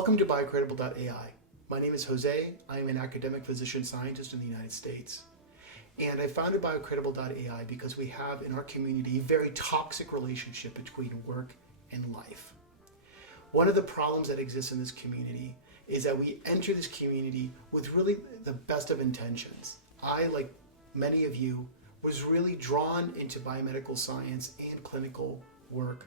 Welcome to biocredible.ai. My name is Jose. I am an academic physician scientist in the United States. And I founded biocredible.ai because we have in our community a very toxic relationship between work and life. One of the problems that exists in this community is that we enter this community with really the best of intentions. I, like many of you, was really drawn into biomedical science and clinical work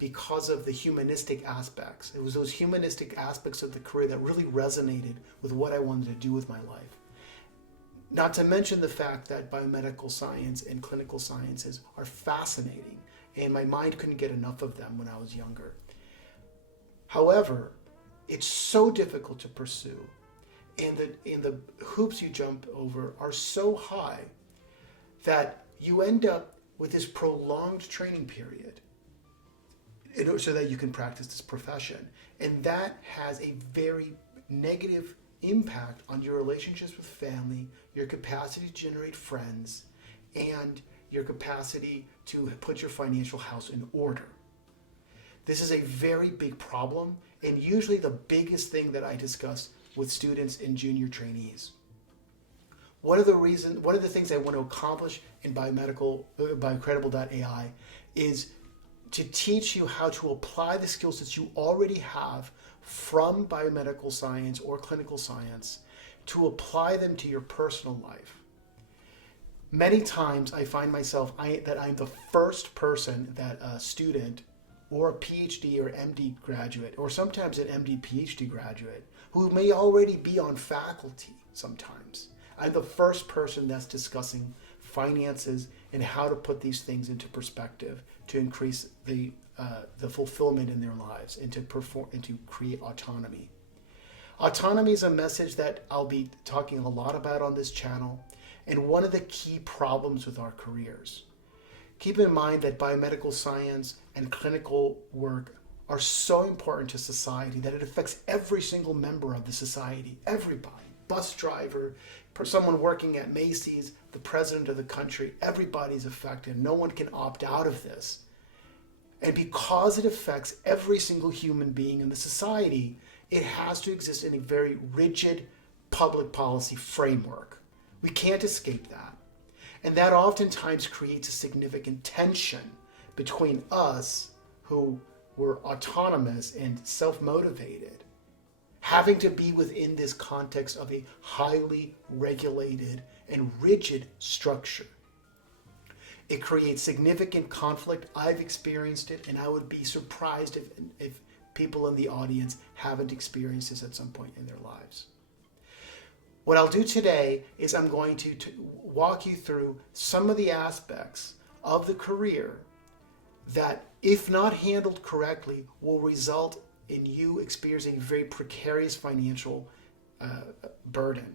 because of the humanistic aspects. It was those humanistic aspects of the career that really resonated with what I wanted to do with my life. Not to mention the fact that biomedical science and clinical sciences are fascinating, and my mind couldn't get enough of them when I was younger. However, it's so difficult to pursue, and the hoops you jump over are so high that you end up with this prolonged training period so that you can practice this profession. And that has a very negative impact on your relationships with family, your capacity to generate friends, and your capacity to put your financial house in order. This is a very big problem, and usually the biggest thing that I discuss with students and junior trainees. One of the things I want to accomplish in biocredible.ai is to teach you how to apply the skills that you already have from biomedical science or clinical science to apply them to your personal life. Many times I find myself that I'm the first person that a student or a PhD or MD graduate, or sometimes an MD PhD graduate, who may already be on faculty sometimes. I'm the first person that's discussing finances and how to put these things into perspective to increase the fulfillment in their lives and to create autonomy. Autonomy is a message that I'll be talking a lot about on this channel, and one of the key problems with our careers. Keep in mind that biomedical science and clinical work are so important to society that it affects every single member of the society, everybody. Bus driver, someone working at Macy's, the president of the country, everybody's affected. No one can opt out of this. And because it affects every single human being in the society, it has to exist in a very rigid public policy framework. We can't escape that. And that oftentimes creates a significant tension between us, who were autonomous and self-motivated, having to be within this context of a highly regulated and rigid structure. It creates significant conflict. I've experienced it, and I would be surprised if people in the audience haven't experienced this at some point in their lives. What I'll do today is I'm going to walk you through some of the aspects of the career that, if not handled correctly, will result in you experiencing a very precarious financial burden.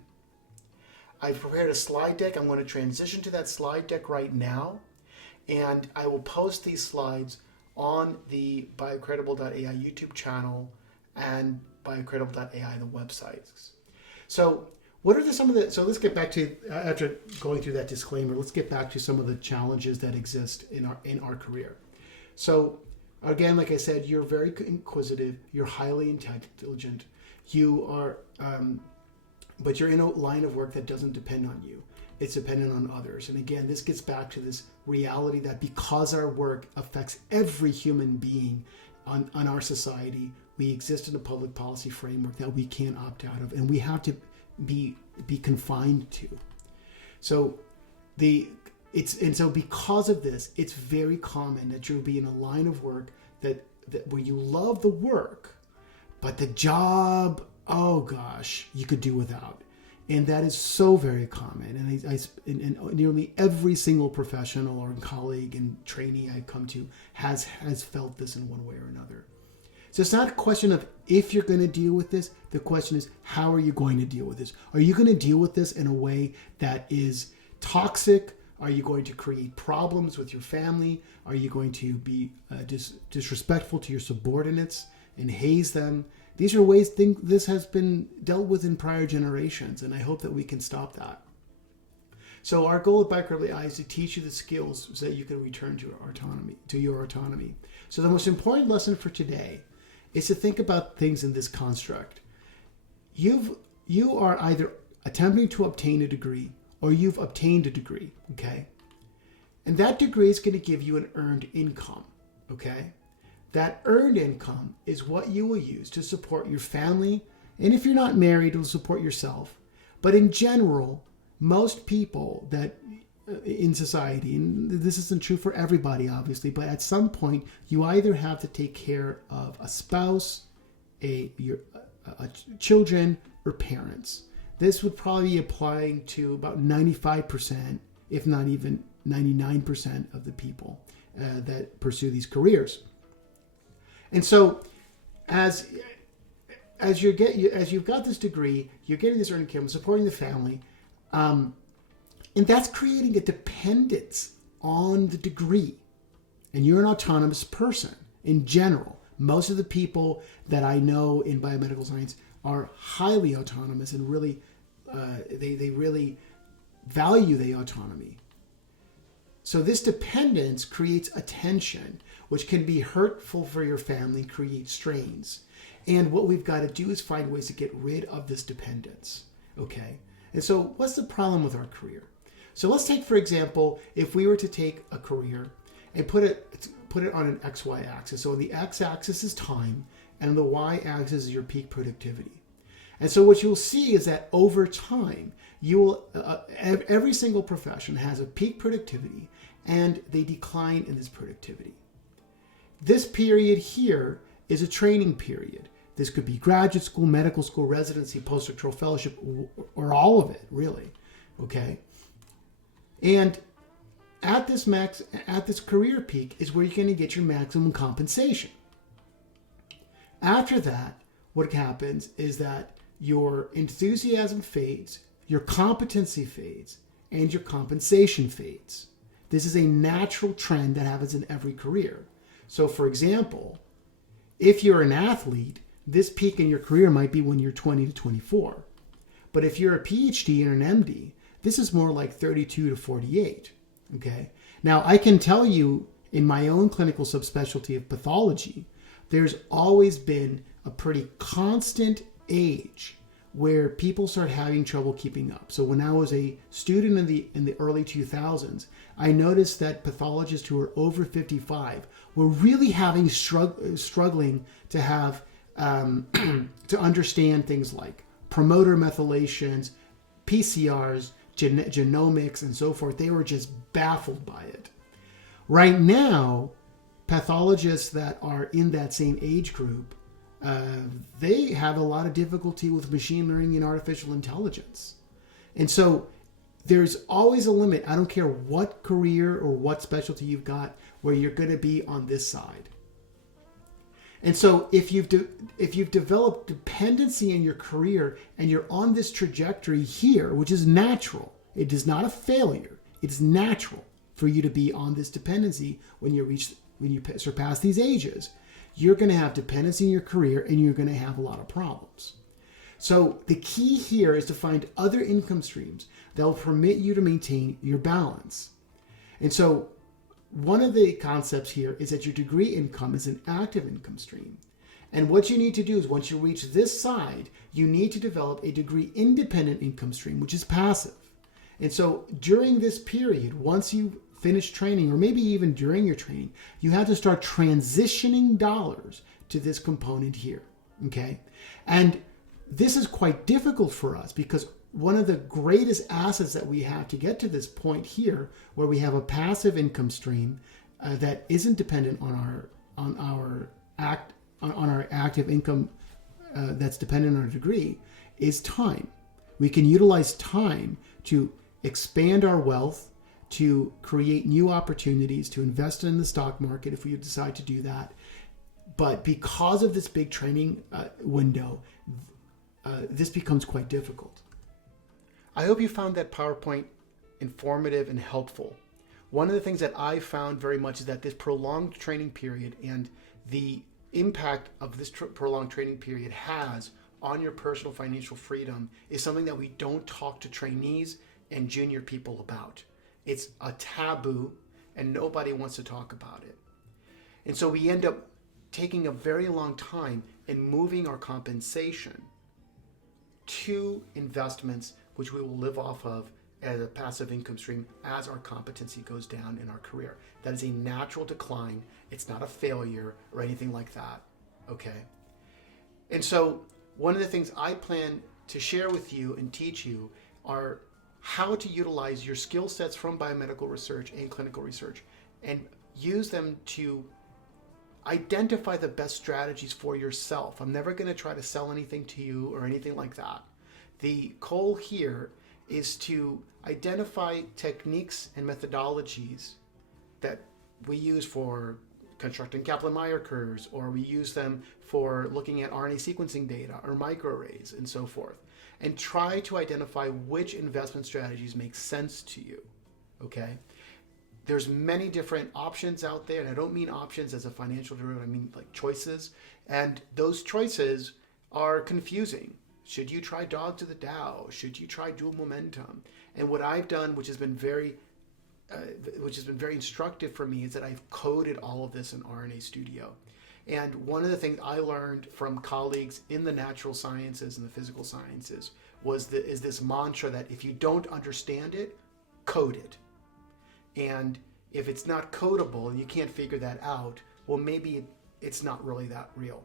I've prepared a slide deck. I'm going to transition to that slide deck right now, and I will post these slides on the biocredible.ai YouTube channel and biocredible.ai, the websites. So so let's get back to, after going through that disclaimer, let's get back to some of the challenges that exist in our career. So again, like I said, you're very inquisitive, you're highly intelligent, you are, but you're in a line of work that doesn't depend on you. It's dependent on others. And again, this gets back to this reality that because our work affects every human being on our society, we exist in a public policy framework that we can't opt out of, and we have to be confined to. So because of this, it's very common that you'll be in a line of work that where you love the work, but the job, oh gosh, you could do without. And that is so very common. And nearly every single professional or colleague and trainee I come to has felt this in one way or another. So it's not a question of if you're going to deal with this. The question is, how are you going to deal with this? Are you going to deal with this in a way that is toxic? Are you going to create problems with your family? Are you going to be disrespectful to your subordinates and haze them? These are ways this has been dealt with in prior generations, and I hope that we can stop that. So our goal at biocredible.ai is to teach you the skills so that you can return to your autonomy. So the most important lesson for today is to think about things in this construct. You are either attempting to obtain a degree or you've obtained a degree, okay? And that degree is going to give you an earned income, okay? That earned income is what you will use to support your family, and if you're not married, it'll support yourself. But in general, most people that in society, and this isn't true for everybody, obviously, but at some point, you either have to take care of a spouse, your children, or parents. This would probably be applying to about 95%, if not even 99% of the people that pursue these careers. And so, as you've got this degree, you're getting this earned income, supporting the family, and that's creating a dependence on the degree. And you're an autonomous person in general. Most of the people that I know in biomedical science are highly autonomous and really, they really value their autonomy. So this dependence creates a tension, which can be hurtful for your family, create strains. And what we've got to do is find ways to get rid of this dependence, okay? And so what's the problem with our career? So let's take, for example, if we were to take a career and put it on an XY axis. So the X-axis is time, and the Y-axis is your peak productivity. And so what you'll see is that over time, you will every single profession has a peak productivity, and they decline in this productivity. This period here is a training period. This could be graduate school, medical school, residency, postdoctoral fellowship, or all of it, really. Okay. And at this career peak is where you're going to get your maximum compensation. After that, what happens is that your enthusiasm fades, your competency fades, and your compensation fades. This is a natural trend that happens in every career. So, for example, if you're an athlete, this peak in your career might be when you're 20 to 24. But if you're a PhD and an MD, this is more like 32 to 48. Okay. Now, I can tell you in my own clinical subspecialty of pathology, there's always been a pretty constant age where people start having trouble keeping up. So when I was a student in the early 2000s, I noticed that pathologists who were over 55 were really having struggling to have to understand things like promoter methylations, PCRs, genomics, and so forth. They were just baffled by it. Right now, pathologists that are in that same age group, they have a lot of difficulty with machine learning and artificial intelligence. And so there's always a limit. I don't care what career or what specialty you've got where you're going to be on this side. And so if you've developed dependency in your career and you're on this trajectory here, which is natural, it is not a failure. It's natural for you to be on this dependency when you surpass these ages. You're going to have dependency in your career and you're going to have a lot of problems. So the key here is to find other income streams that will permit you to maintain your balance. And so one of the concepts here is that your degree income is an active income stream. And what you need to do is once you reach this side, you need to develop a degree independent income stream, which is passive. And so during this period, once you finish training, or maybe even during your training, you have to start transitioning dollars to this component here, okay? And this is quite difficult for us because one of the greatest assets that we have to get to this point here, where we have a passive income stream that isn't dependent on our active income that's dependent on our degree, is time. We can utilize time to expand our wealth, to create new opportunities, to invest in the stock market if we decide to do that. But because of this big training window, this becomes quite difficult. I hope you found that PowerPoint informative and helpful. One of the things that I found very much is that this prolonged training period and the impact of this prolonged training period has on your personal financial freedom is something that we don't talk to trainees and junior people about. It's a taboo and nobody wants to talk about it. And so we end up taking a very long time in moving our compensation to investments which we will live off of as a passive income stream as our competency goes down in our career. That is a natural decline. It's not a failure or anything like that, okay? And so one of the things I plan to share with you and teach you are how to utilize your skill sets from biomedical research and clinical research and use them to identify the best strategies for yourself. I'm never going to try to sell anything to you or anything like that. The goal here is to identify techniques and methodologies that we use for constructing Kaplan-Meier curves, or we use them for looking at RNA sequencing data or microarrays and so forth, and try to identify which investment strategies make sense to you, okay? There's many different options out there, and I don't mean options as a financial derivative, I mean like choices, and those choices are confusing. Should you try dog to the Dow? Should you try dual momentum? And what I've done, which has been very instructive for me, is that I've coded all of this in RNA Studio. And one of the things I learned from colleagues in the natural sciences and the physical sciences is this mantra that if you don't understand it, code it. And if it's not codable and you can't figure that out, well, maybe it's not really that real.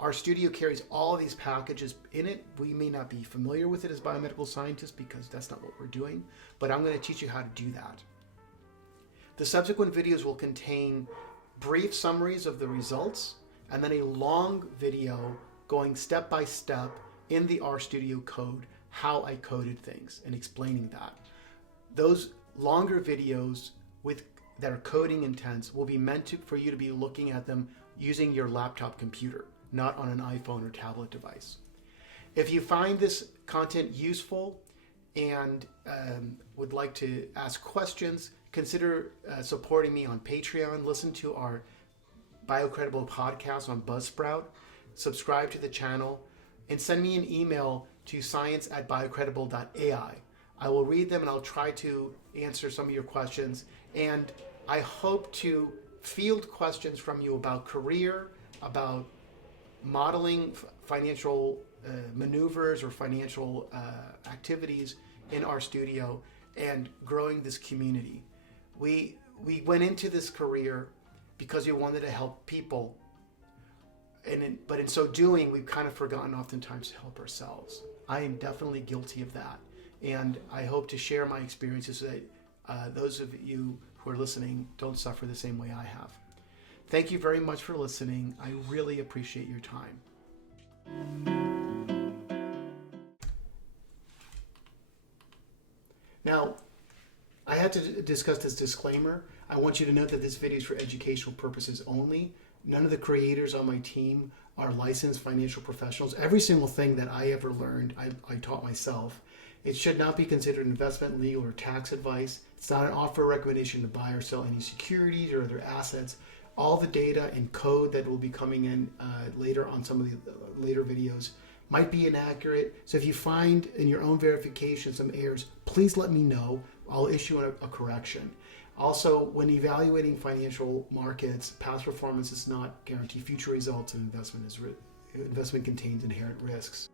Our studio carries all of these packages in it. We may not be familiar with it as biomedical scientists because that's not what we're doing, but I'm going to teach you how to do that. The subsequent videos will contain brief summaries of the results and then a long video going step by step in the RStudio code, how I coded things and explaining that. Those longer videos that are coding intense will be meant for you to be looking at them using your laptop computer, not on an iPhone or tablet device. If you find this content useful and would like to ask questions, consider supporting me on Patreon. Listen to our Biocredible podcast on Buzzsprout. Subscribe to the channel and send me an email to science@biocredible.ai. I will read them and I'll try to answer some of your questions. And I hope to field questions from you about career, about modeling financial maneuvers or financial activities in RStudio, and growing this community. We went into this career because we wanted to help people, but in so doing, we've kind of forgotten oftentimes to help ourselves. I am definitely guilty of that, and I hope to share my experiences so that those of you who are listening don't suffer the same way I have. Thank you very much for listening. I really appreciate your time. Now, I had to discuss this disclaimer. I want you to note that this video is for educational purposes only. None of the creators on my team are licensed financial professionals. Every single thing that I ever learned, I taught myself. It should not be considered investment, legal, or tax advice. It's not an offer or recommendation to buy or sell any securities or other assets. All the data and code that will be coming in later on some of the later videos might be inaccurate. So if you find in your own verification some errors, please let me know. I'll issue a correction. Also, when evaluating financial markets, past performance does not guarantee future results, and investment contains inherent risks.